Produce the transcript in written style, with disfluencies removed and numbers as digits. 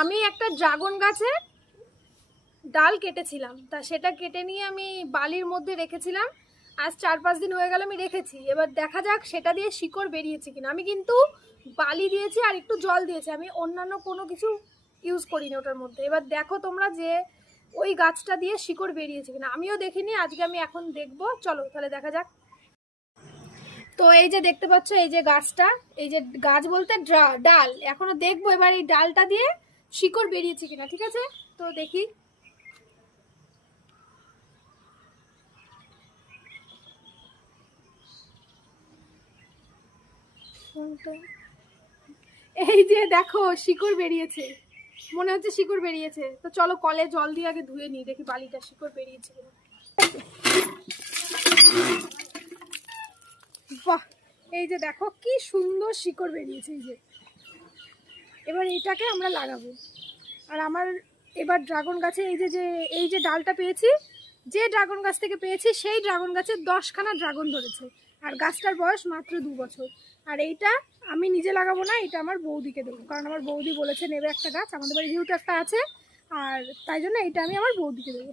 আমি একটা ড্রাগন গাছের ডাল কেটেছিলাম, তা সেটা কেটে নিয়ে আমি বালির মধ্যে রেখেছিলাম। আজ 4-5 দিন হয়ে গেল আমি রেখেছি। এবার দেখা যাক সেটা দিয়ে শিকড় বেরিয়েছে কিনা। আমি কিন্তু বালি দিয়েছি আর একটু জল দিয়েছি, আমি অন্যান্য কোনো কিছু ইউজ করিনি ওটার মধ্যে। এবার দেখো তোমরা যে ওই গাছটা দিয়ে শিকড় বেরিয়েছে কিনা। আমিও দেখিনি, আজকে আমি এখন দেখবো। চলো তাহলে দেখা যাক। তো এই যে দেখতে পাচ্ছ, এই যে গাছটা, এই যে গাছ বলতে ডাল, এখনো দেখবো এবার এই ডালটা দিয়ে শিকড় বেরিয়েছে কিনা। ঠিক আছে, তো দেখি। এই যে দেখো শিকড় বেরিয়েছে, মনে হচ্ছে শিকড় বেরিয়েছে। তো চলো কলে জল দিয়ে আগে ধুয়ে নিই, দেখি বালিটা শিকড় বেরিয়েছে কিনা। বাহ, এই যে দেখো কি সুন্দর শিকড় বেরিয়েছে। এই যে এবার এটাকে আমরা লাগাবো। আর আমার এবার ড্রাগন গাছে এই যে ডালটা পেয়েছি, যে ড্রাগন গাছ থেকে পেয়েছি সেই ড্রাগন গাছে 10খানা ড্রাগন ধরেছে। আর গাছটার বয়স মাত্র 2 বছর। আর এইটা আমি নিজে লাগাবো না, এটা আমার বৌদিকে দেবো, কারণ আমার বৌদি বলেছে নেবে একটা গাছ, আমাদের বাড়ি যেহেতু একটা আছে। আর তাই জন্য এটা আমি আমার বৌদিকে দেবো।